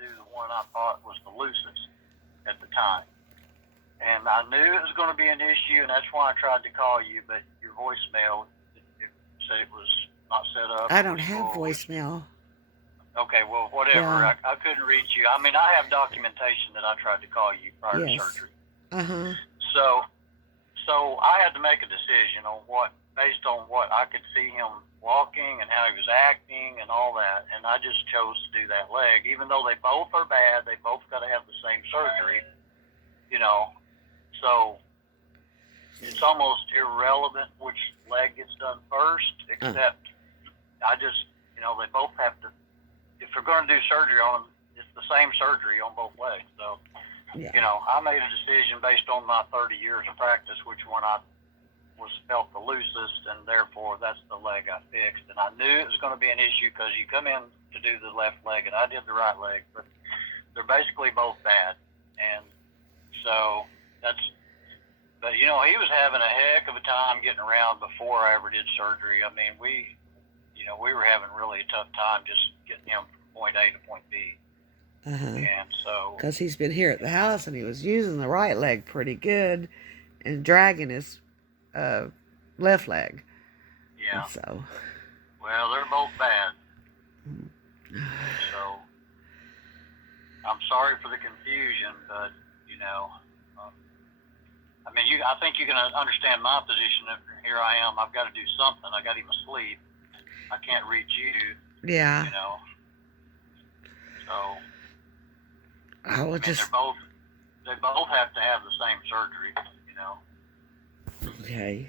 do the one I thought was the loosest at the time. And I knew it was going to be an issue, and that's why I tried to call you, but your voicemail, it said it was not set up. I don't have voicemail. Okay, well, whatever. Yeah. I couldn't reach you. I mean, I have documentation that I tried to call you prior to Yes. surgery. Uh-huh. So I had to make a decision on based on what I could see him walking and how he was acting and all that, and I just chose to do that leg, even though they both are bad. They both got to have the same surgery, you know. So it's almost irrelevant which leg gets done first, except I just, they both have to. If they're going to do surgery on them, it's the same surgery on both legs. So, Yeah. I made a decision based on my 30 years of practice, which one I felt the loosest, and therefore that's the leg I fixed. And I knew it was going to be an issue because you come in to do the left leg, and I did the right leg, but they're basically both bad. And so but he was having a heck of a time getting around before I ever did surgery. I mean, we were having really a tough time just getting him from point A to point B. And so, because he's been here at the house and he was using the right leg pretty good and dragging his left leg. Yeah. And so. Well, they're both bad. So, I'm sorry for the confusion, but, I think you can understand my position. Here I am. I've got to do something. I got him asleep. I can't reach you. Yeah. So, I will just. They both have to have the same surgery. Okay.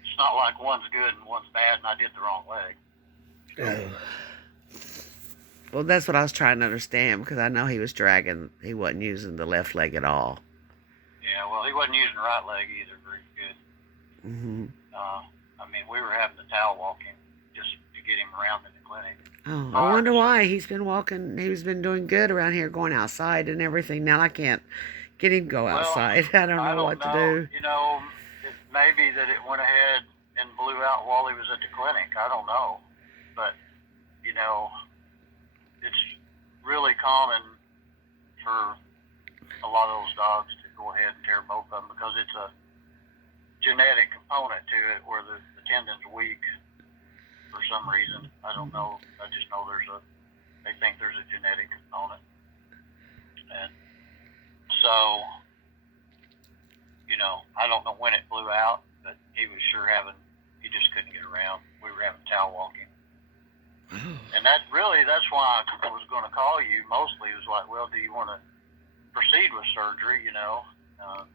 It's not like one's good and one's bad, and I did the wrong leg. Well, that's what I was trying to understand, because I know he was dragging. He wasn't using the left leg at all. Yeah, well, he wasn't using the right leg either very good. Mm-hmm. We were having to towel walk him just to get him around in the clinic. Oh, I wonder why. He's been walking. He's been doing good around here, going outside and everything. Now I can't get him to go outside. I don't know what to do. Maybe that it went ahead and blew out while he was at the clinic. I don't know. But, it's really common for a lot of those dogs to go ahead and tear both of them because it's a genetic component to it where the tendon's weak for some reason. I don't know. I just know they think there's a genetic component. And so, I don't know when it blew out, but he was sure he just couldn't get around. We were having towel walking. Oh. And that's why I was going to call you mostly. It was like, well, do you want to proceed with surgery,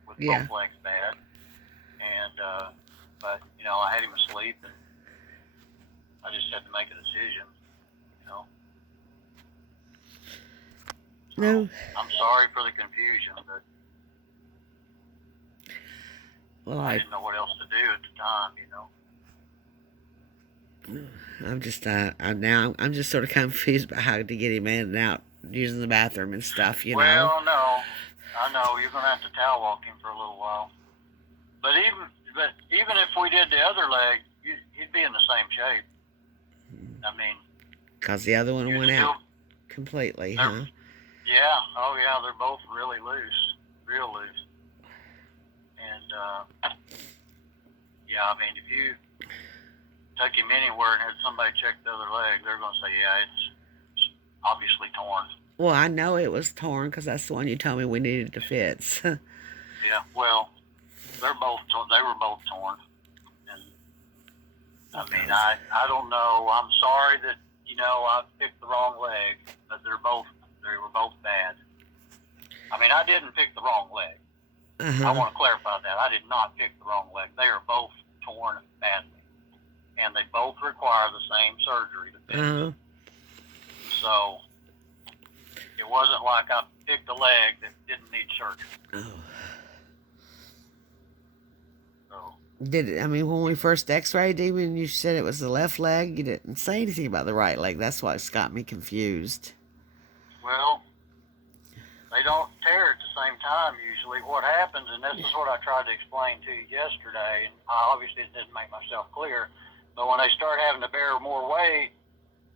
with both legs bad? And, but, I had him asleep, and I just had to make a decision, So, no. I'm sorry for the confusion, but I didn't know what else to do at the time, I'm just I'm just sort of confused about how to get him in and out using the bathroom and stuff, Well, no, I know you're going to have to towel walk him for a little while. But even if we did the other leg, he'd be in the same shape. Because the other one went out completely, huh? Yeah. Oh, yeah. They're both really loose, real loose. And if you took him anywhere and had somebody check the other leg, they're going to say, yeah, it's obviously torn. Well, I know it was torn because that's the one you told me we needed to fix. Yeah, well, they were both torn. And, I don't know. I'm sorry that, I picked the wrong leg, but they were both bad. I didn't pick the wrong leg. Uh-huh. I want to clarify that. I did not pick the wrong leg. They are both torn badly. And they both require the same surgery to fix. Uh-huh. So, it wasn't like I picked a leg that didn't need surgery. Oh. So, when we first x-rayed him and you said it was the left leg, you didn't say anything about the right leg. That's what's got me confused. well, they don't tear at the same time usually. What happens, and this is what I tried to explain to you yesterday, and I obviously didn't make myself clear, but when they start having to bear more weight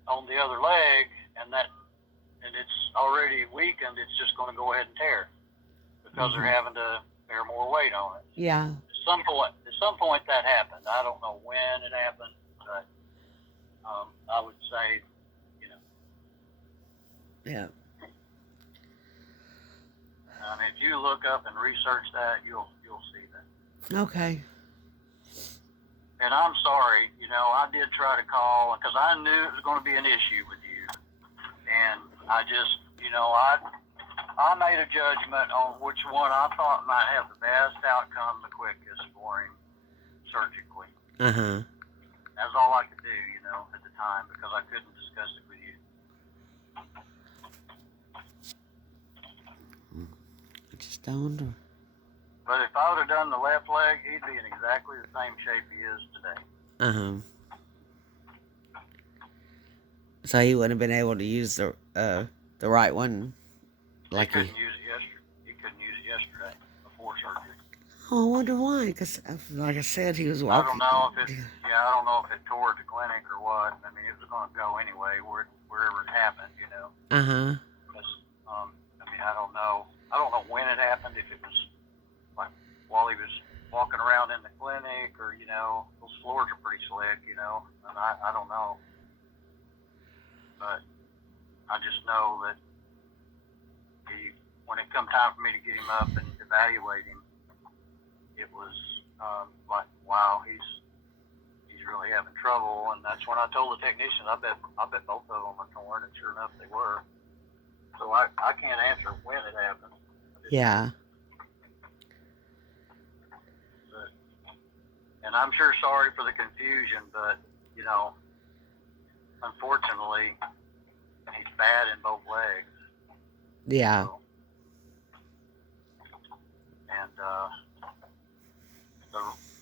on the other leg, and it's already weakened, it's just going to go ahead and tear because they're having to bear more weight on it. Yeah. At some point that happened. I don't know when it happened, but I would say, you know. Yeah. If you look up and research that, you'll see that. Okay. And I'm sorry, you know, I did try to call because I knew it was going to be an issue with you, and I just, you know, I made a judgment on which one I thought might have the best outcome, the quickest for him surgically. That's all I could do, you know, at the time because I couldn't discuss it with you. I just don't. But if I would have done the left leg, he'd be in exactly the same shape he is today. So he wouldn't have been able to use the right one, like he couldn't use it yesterday. He couldn't use it yesterday before surgery. Oh, I wonder why. Because, like I said, he was I walking. don't know if it. Yeah, I don't know if it tore at the clinic or what. I mean, it was going to go anyway, wherever it happened, you know. Because, I mean, I don't know. I don't know when it happened. If it was like while he was walking around in the clinic, or you know, those floors are pretty slick, you know. And I don't know. But I just know that when it come time for me to get him up and evaluate him, it was like, wow, he's really having trouble. And that's when I told the technician, I bet both of them are torn, and sure enough, they were. So I can't answer when it happened. Yeah. But, and I'm sure sorry for the confusion, but you know, unfortunately, he's bad in both legs. Yeah. So, and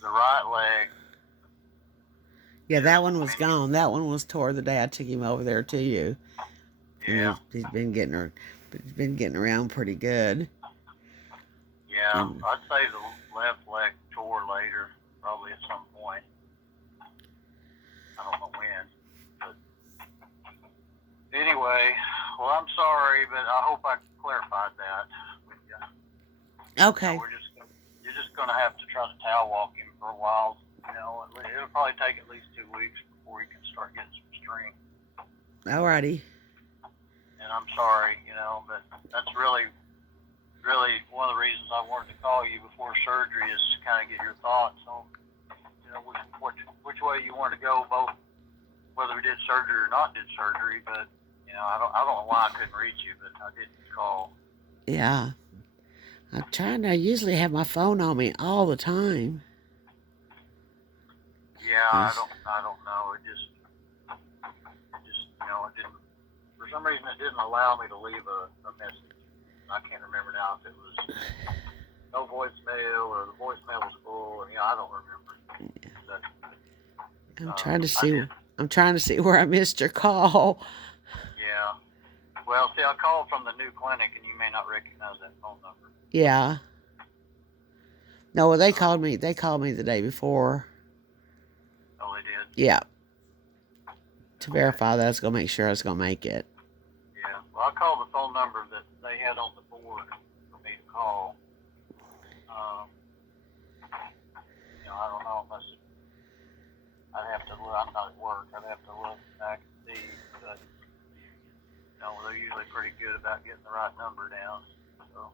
the right leg. Yeah, that one was gone. That one was tore the day I took him over there to you. Yeah. He's been getting around pretty good. Yeah, I'd say the left leg tore later, probably at some point. I don't know when. But anyway, well, I'm sorry, but I hope I clarified that with you. Okay. You know, you're just going to have to try to towel walk him for a while. You know, it'll probably take at least 2 weeks before he can start getting some strength. Alrighty. And I'm sorry, you know, but that's really one of the reasons I wanted to call you before surgery is to kind of get your thoughts on, you know, which way you want to go, both whether we did surgery or not did surgery. But you know, I don't know why I couldn't reach you, but I did call. Yeah. I'm trying to usually have my phone on me all the time. Yeah, I don't know. It just you know, it didn't. For some reason, it didn't allow me to leave a message. I can't remember now if it was no voicemail or the voicemail was full. Or, you know, I don't remember. But, I'm trying to see where I missed your call. Yeah. Well, see, I called from the new clinic, and you may not recognize that phone number. Yeah. No, well, they called me. They called me the day before. Oh, they did. Yeah. To verify that I was gonna make sure I was gonna make it. Yeah. Well, I called the phone number that they had on the board for me to call. You know, I don't know unless I'd have to look. I'm not at work. I'd have to look back and see. But you know, they're usually pretty good about getting the right number down. So,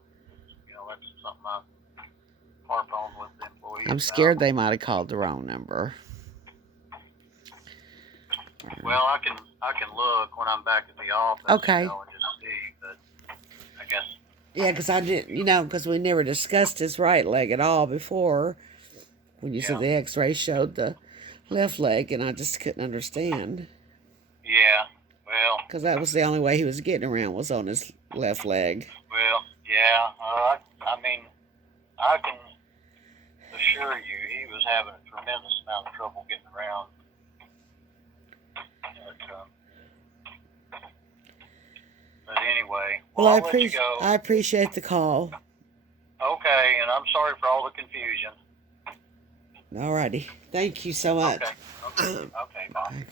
you know, that's something I harp on with the employees. I'm scared they might have called the wrong number. Well, I can look when I'm back at the office. Okay. You know, and just see, but I guess. Yeah, because I didn't, you know, because we never discussed his right leg at all before. When you said the X-ray showed the left leg, and I just couldn't understand. Yeah. Well. Because that was the only way he was getting around was on his left leg. Well, yeah. I mean, I can assure you, he was having a tremendous amount of trouble getting around. But anyway, Well, I'll let you go. I appreciate the call. Okay, and I'm sorry for all the confusion. Alrighty. Thank you so much. Okay, bye. Bye.